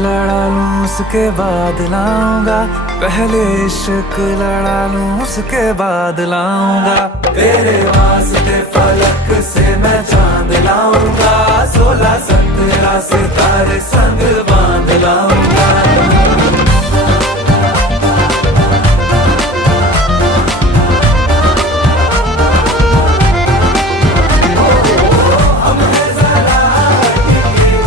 लड़ा लूं उसके बाद लाऊंगा, पहले इश्क लड़ा लूं उसके बाद लाऊंगा। तेरे वास्ते फलक से मैं चांद लाऊंगा, 16 17 सितारे संग बांध लाऊंगा।